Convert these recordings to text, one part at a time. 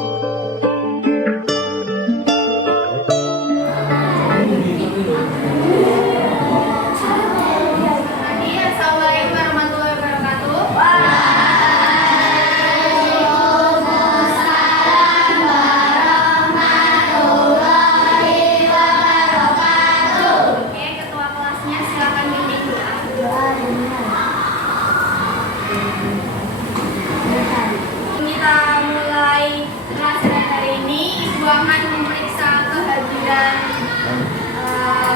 Assalamualaikum warahmatullahi wabarakatuh. Oke, ketua kelasnya silakan bimbing doa. Kita mulai pelajaran hari ini. Ibu akan memeriksa kehadiran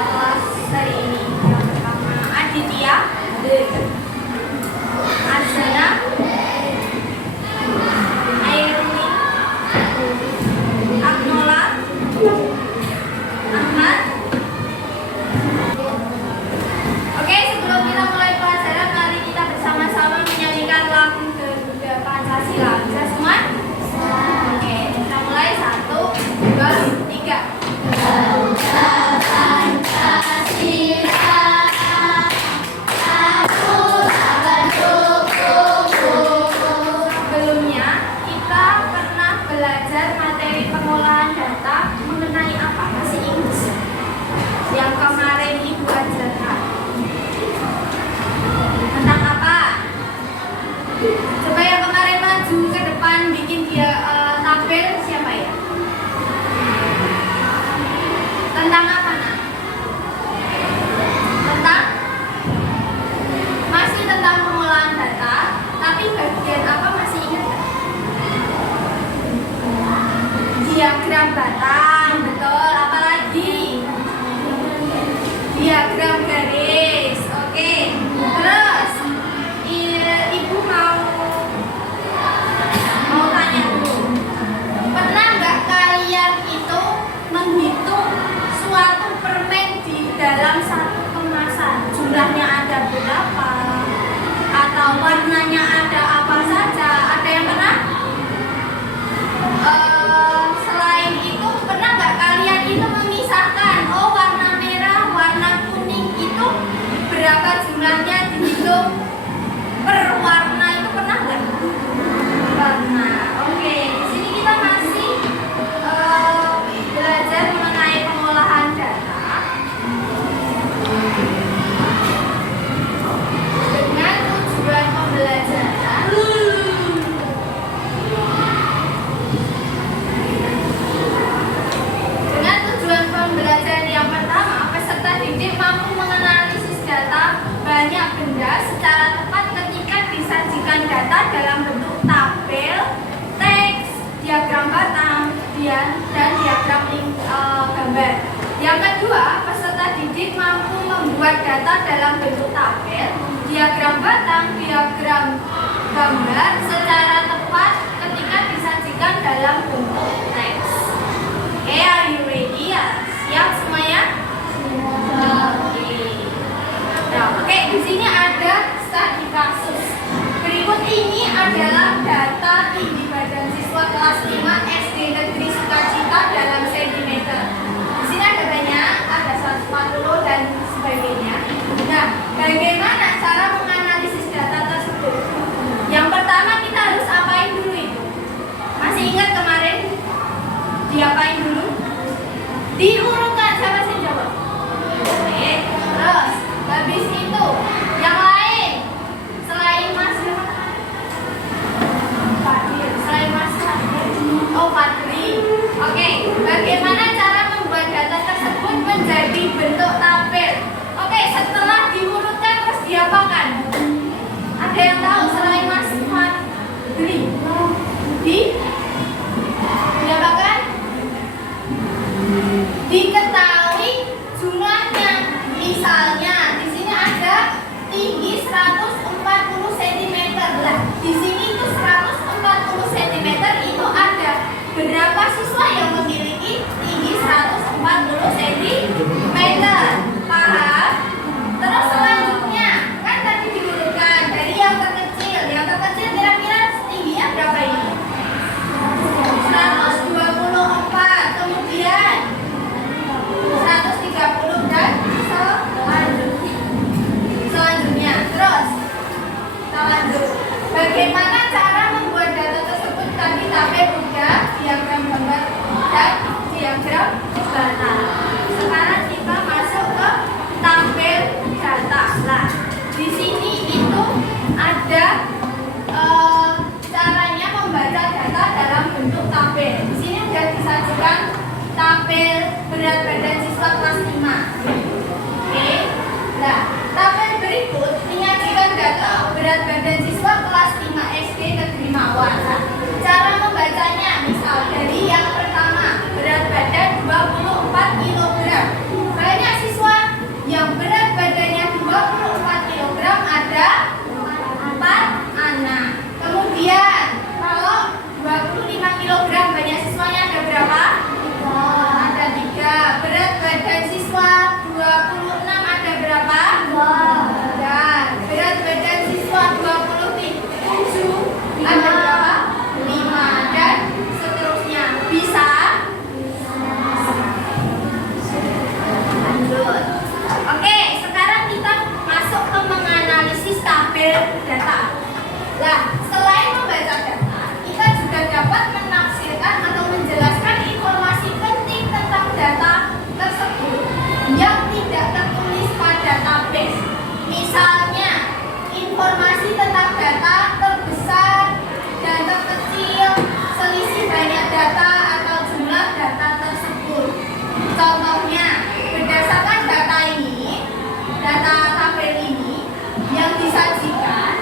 kelas hari ini. Yang pertama Aditya, Arzana, Airuni, Agnola, Ahmad. Oke, sebelum kita mulai pelajaran, mari kita bersama-sama menyanyikan lagu Garuda Pancasila. Bisa semua? Oke, kita mulai 1, 2, 3. Garuda Pancasila. Sebelumnya, kita pernah belajar materi pengolahan data mengenai apa? Masih ingat? Yang kemarin Ibu ajarkan. Tentang apa? Coba yang kemarin maju ke depan bikin dia tabel siapa ya? Tentang apa, Nak? Masih tentang pengolahan data, tapi bagian apa masih ingat nggak? Diagram batang, betul. Apa lagi? Diagram garis. Oke. Terus Ibu mau tanya dulu. Pernah nggak kalian itu menghitung suatu permen di dalam satu kemasan? Jumlahnya ada berapa? Atau warnanya ada apa saja? Ada yang pernah? Selain itu, pernah nggak kalian itu memisahkan? Oh, warna merah, warna kuning itu berapa jumlahnya dihitung per warna itu pernah nggak? Pernah. Oke, di sini kita masih belajar mengenai pengolahan data dengan tujuan pembelajaran. Dengan tujuan pembelajaran yang pertama, peserta didik mampu menganalisis data banyak benda secara tepat ketika disajikan data dalam bentuk tabel, teks, diagram batang, dan diagram gambar. Yang kedua, peserta didik mampu membuat data dalam bentuk tabel, diagram batang, diagram gambar secara tepat ketika disajikan dalam bentuk teks. Okay, are you ready? Ya, siap semuanya? Oke, di sini ada studi kasus. Berikut ini adalah data tinggi badan siswa kelas 5 SD Negeri Sukacita dalam sentimeter. Di sini ada banyak, ada 140 dan sebagainya. Nah, bagaimana cara menganalisis data tersebut? Yang pertama kita harus apain dulu itu? Masih ingat kemarin? Diapain dulu? Diurutkan, siapa sih jawab? Oke, terus habis itu yang lain selain Mas Fadil, selain Mas Fadli. Oke, bagaimana cara membuat data tersebut menjadi bentuk tabel? Oke, setelah diurutkan terus diapakan? Ada yang tahu selain Mas Fadli? Diapakan? Diketahui jumlahnya. Misalnya di sini ada dan diagram data. Sekarang kita masuk ke tabel data. Nah, di sini itu ada caranya membaca data dalam bentuk tabel. Di sini sudah disajikan tabel berat badan siswa kelas 5. Oke. Nah, tabel berikut menyajikan data berat badan siswa kelas 5 SD Negeri Mawar. Cara membacanya, misal dari yang pertama, berat badan 24 kg. Banyak siswa yang berat badannya 24 kg, ada 4 anak. Kemudian, kalau 25 kg, banyak siswanya ada berapa? Ada 3. Berat badan siswa 26 ada berapa? Dan berat badan siswa 27 ada berapa? 5. Dan seterusnya. Bisa? Lanjut. Oke, sekarang kita masuk ke menganalisis tabel data. Nah, selain membaca data, kita juga dapat menafsirkan atau menjelaskan informasi penting tentang data tersebut yang tidak tertulis pada tabel. Misalnya, informasi tentang data terbesar dan terkecil, selisih banyak data atau jumlah data tersebut. Contohnya, berdasarkan data ini, data tabel ini yang disajikan,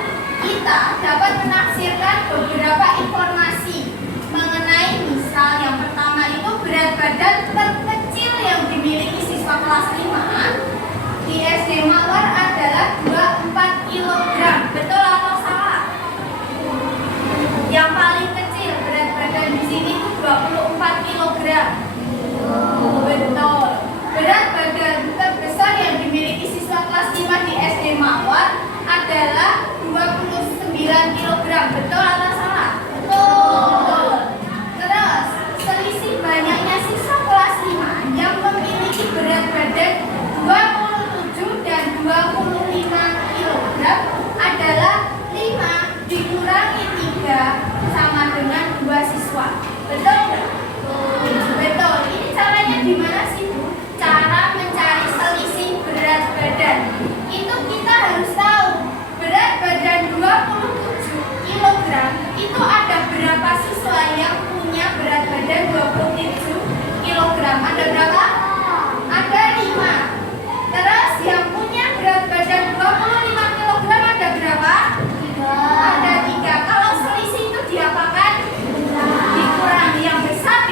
kita dapat menafsirkan beberapa informasi mengenai, misal yang pertama itu berat badan terkecil yang dimiliki siswa kelas 5 di SD Mawar adalah 24 kg. Betul atau salah? Yang paling kecil berat badan di sini itu 24 kg. Betul. Berat badan terbesar yang dimiliki siswa kelas 5 di SD Mawar adalah 29 kg. Betul atau salah? Betul. Terus, selisih banyaknya siswa kelas 5 yang memiliki berat badan 27 dan 25 kg adalah 5 dikurangi 3 sama dengan 2 siswa. Betul nggak? Betul. Ini caranya gimana sih, Bu? Cara mencari selisih berat badan. Itu kita harus tahu berat badan 27 kg itu ada berapa siswa yang punya berat badan 27 kg? Ada berapa? Ada 5. Terus yang punya berat badan 25 kg ada berapa? Ada 3. Kalau selisih itu diapakan? Dikurangi. Yang besar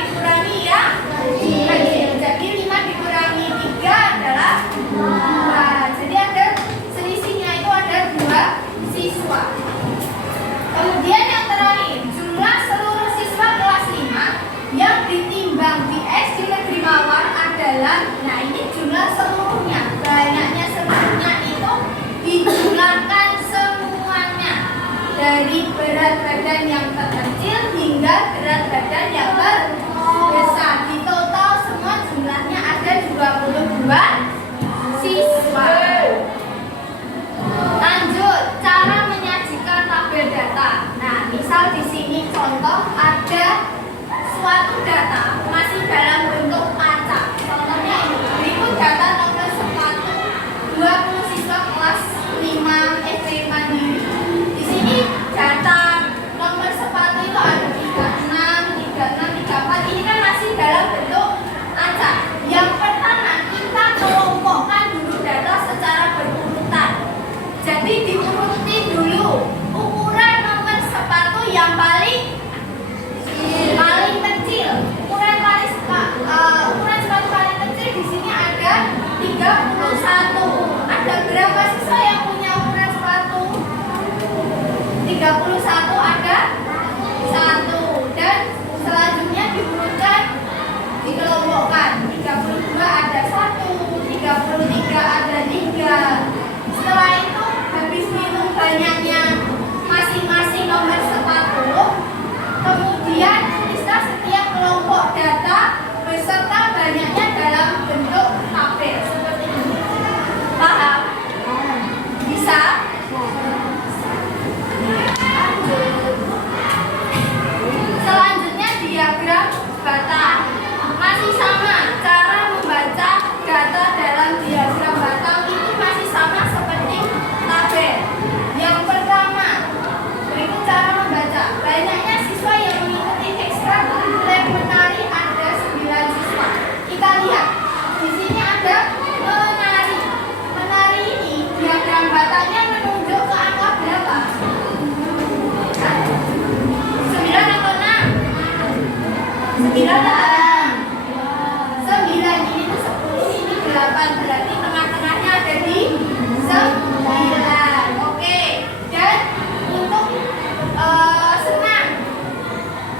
9. 9 ini tuh 10, ini 8. Berarti tengah-tengahnya ada di 9. Oke. Dan untuk senam.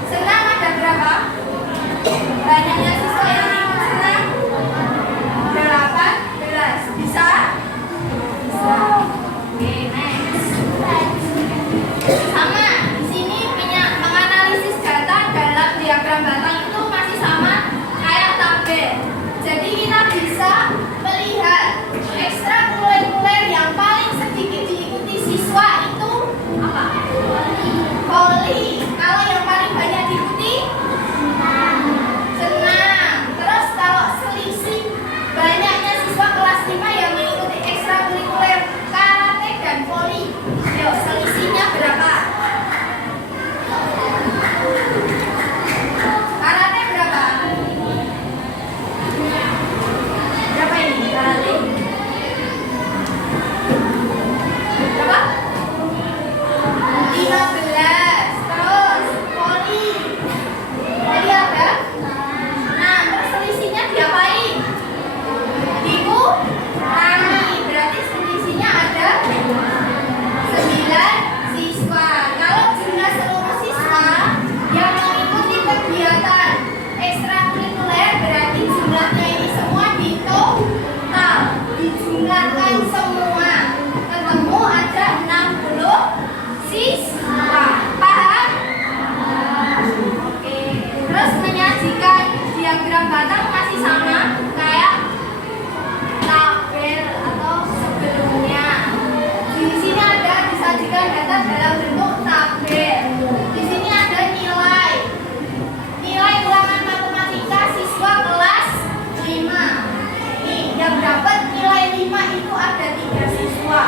Senam ada berapa? Banyaknya siswa yang ikut senam 18. Bisa? Bisa. Oke, next. Sama. Di sini menganalisis data dalam diagram batang itu masih sama kayak tabel. Jadi kita bisa melihat ekstrakurikuler yang paling sedikit diikuti siswa itu apa? Voli. Kalau yang paling banyak diikuti senam. Terus kalau selisih banyaknya siswa kelas 5 yang mengikuti ekstrakurikuler karate dan voli. Yuk, selisihnya berapa? Karate berapa? Berapa ini karate? Berapa? 15. Terus voli. Voli ada? Nah, terus selisihnya diapain? Dikurangi. Berarti selisihnya ada 9 siswa. Kalau jumlah seluruh siswa yang mengikuti kegiatan ekstrakurikuler berarti jumlahnya ini semua ditotal, dijumlahkan semua, ketemu ada 60 siswa. Paham? Oke. Terus menyajikan diagram batang masih sama kayak tabel atau sebelumnya. Di sini ada disajikan data dalam bentuk tabel. Di sini ada nilai ulangan matematika siswa kelas 5. Nih, yang dapat nilai 5 itu ada 3 siswa.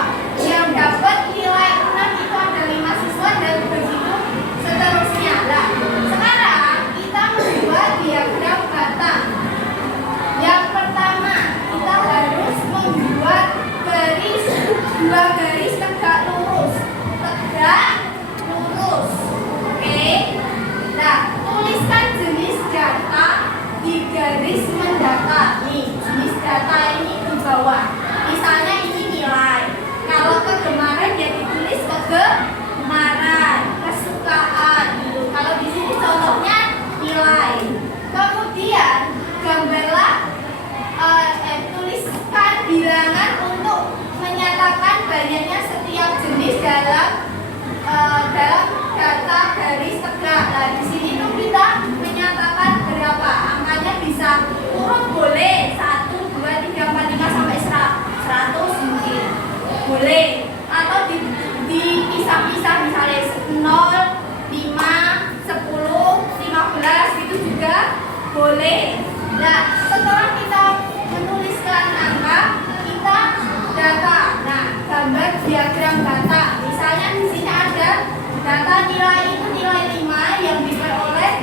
Yang dapat nilai 6 itu ada 5 siswa dan begitu seterusnya. Nah, sekarang kita membuat diagram batang. Yang pertama, kita harus membuat dua garis tegak lurus. Oke. Nah, tuliskan jenis data di garis mendata. Nih, jenis data ini di bawah. Misalnya ini nilai. Kalau kegemaran ya ditulis kegemaran, kesukaan gitu. Kalau di sini contohnya nilai. Kemudian gambarlah tuliskan bilangan untuk menyatakan banyaknya setiap jenis dalam data garis tegak. Nah, di sini tuh kita menyatakan berapa angkanya, bisa urut boleh 1, 2, 3, 4, 5 sampai 100 mungkin boleh, atau dipisah-pisah misalnya 0, 5, 10, 15 gitu juga boleh. Nah, setelah kita menuliskan angka, kita data. Nah, gambar diagram data. Misalnya di sini ada data nilai itu nilai 5 yang diperoleh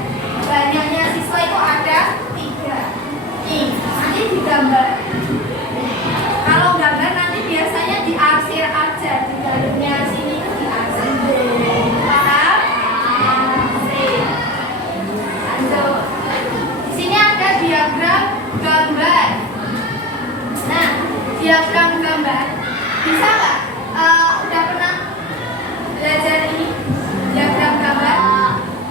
banyaknya siswa itu ada 3. Nih, nanti digambar. Kalau gambar nanti biasanya diarsir aja di dalamnya sini itu diarsir. Paham? Arsir. Lanjut. Di sini ada diagram gambar. Nah, diagram gambar bisa nggak? Udah pernah belajar ini diagram gambar?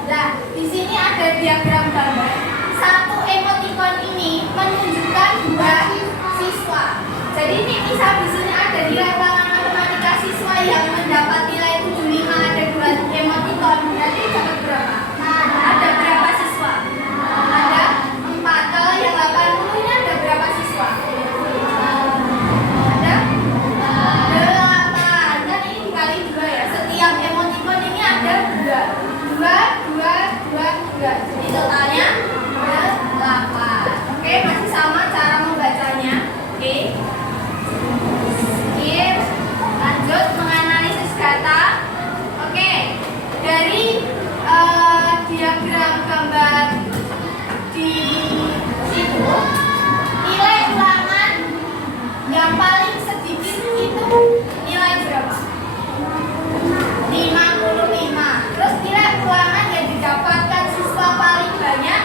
Nah, di sini ada diagram gambar. Satu emoticon ini menunjukkan 2 siswa. Jadi ini misal di sini ada nilai ulangan matematika siswa yang mendapat nilai 75, ada 2 emoticon. Berarti dapat berapa? Ada berapa siswa? Ada 4. Kalau yang 80 ini ada berapa siswa? Ada 8. Dan ini dikali 2 ya. Setiap emoticon ini ada 2. 2. Jadi totalnya 8. Oke, masih sama cara membacanya. Oke. Skip. Lanjut menganalisis data. Oke. Dari diagram gambar di situ, nilai ulangan yang paling sedikit itu nilai berapa? 55. Terus nilai ulangan yang didapatkan siswa paling banyak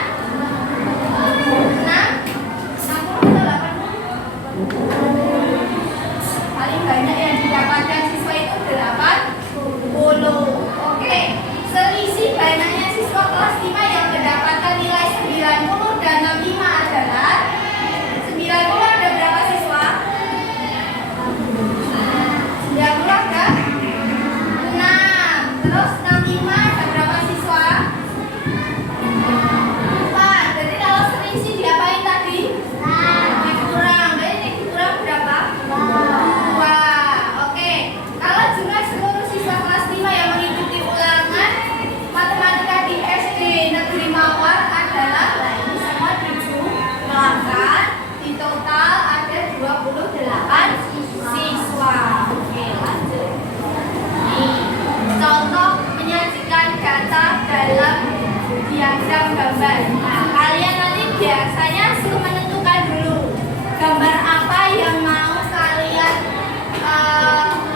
gambar. Nah, kalian nanti biasanya suruh menentukan dulu gambar apa yang mau kalian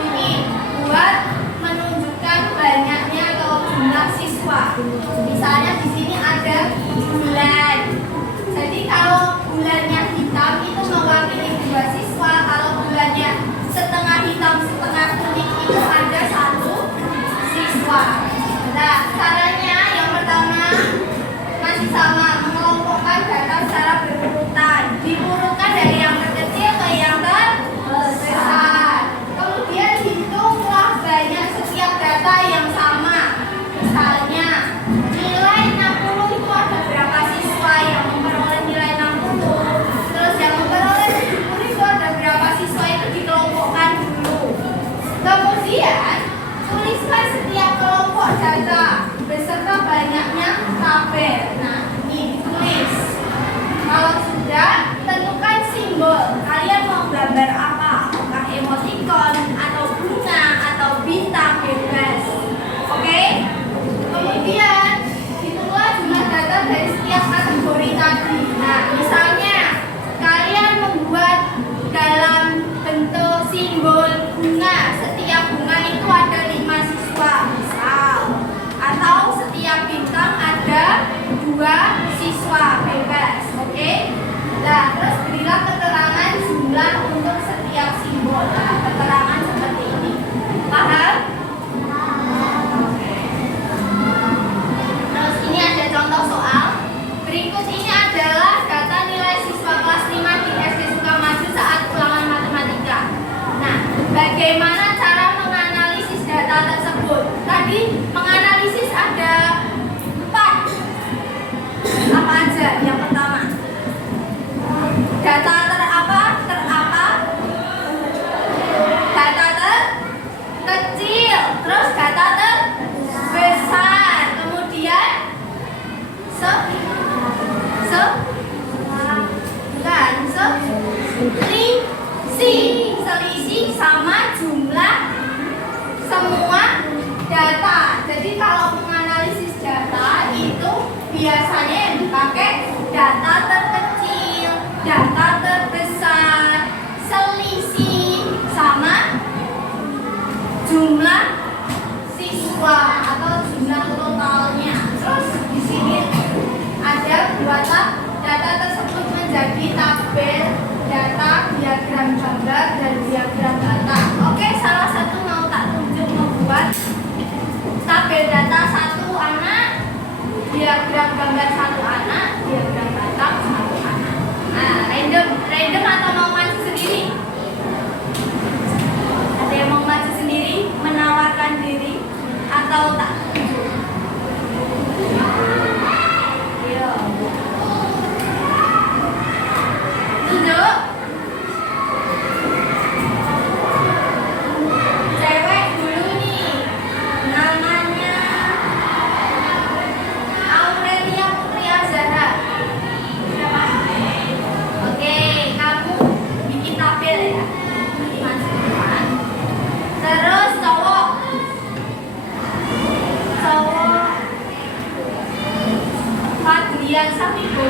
bikin buat menunjukkan banyaknya atau jumlah siswa. Misalnya di sini ada bulan. Jadi kalau bulannya hitam itu mewakili 2 siswa, kalau bulannya setengah hitam setengah kuning itu ada 1 siswa. Nah, caranya yang pertama masih sama, mengelompokkan data secara berurutan. Diurutkan dari yang terkecil ke yang terbesar. Kemudian hitunglah banyak setiap data yang sama. Misalnya nilai 60 itu ada berapa siswa yang memperoleh nilai 60. Terus yang memperoleh 70 itu ada berapa siswa, itu dikelompokkan dulu. Kemudian tuliskan setiap kelompok data beserta banyaknya tabel. Nah, ini ditulis. Kalau sudah, tentukan simbol. Kalian mau gambar apa? Apakah emoticon atau bunga atau bintang, bebas. Oke? Kemudian hitunglah jumlah data dari setiap kategori tadi. Nah, misalnya kalian membuat dalam bentuk simbol bunga. Setiap bunga itu ada 5 siswa, misal. Atau setiap bintang ada 2 siswa, bebas. Oke? Nah, terus berilah keterangan jumlah untuk setiap simbol. Nah, keterangan seperti ini. Paham? Terus ini ada contoh soal. Berikut ini adalah data nilai siswa kelas 5 di SD Sukamaju saat ulangan matematika. Nah, bagaimana cara menganalisis data tersebut? Tadi menganalisis ada 4. Apa aja? Yang pertama, data terapa? Data terkecil. Terus data terbesar. Kemudian selisih sama jumlah semua data. Jadi kalau menganalisis data itu biasanya yang dipakai data terkecil, data terbesar, selisih sama jumlah siswa atau jumlah totalnya. Terus di sini ada buatlah data tersebut menjadi tabel data, diagram gambar, dan diagram data. Oke, salah satu mau tak tunjuk membuat tabel data 1 anak, diagram gambar 1 anak, diagram data 1 anak. Nah, random atau mau maju sendiri? Ada yang mau maju sendiri, menawarkan diri, atau tak tunjuk? Ayo. Tunjuk. Cewek dulu nih. Namanya Aurelia Putri Azhara. Oke, kamu bikin tabel ya. Masukkan. Terus cowok Fadlian Safiqo.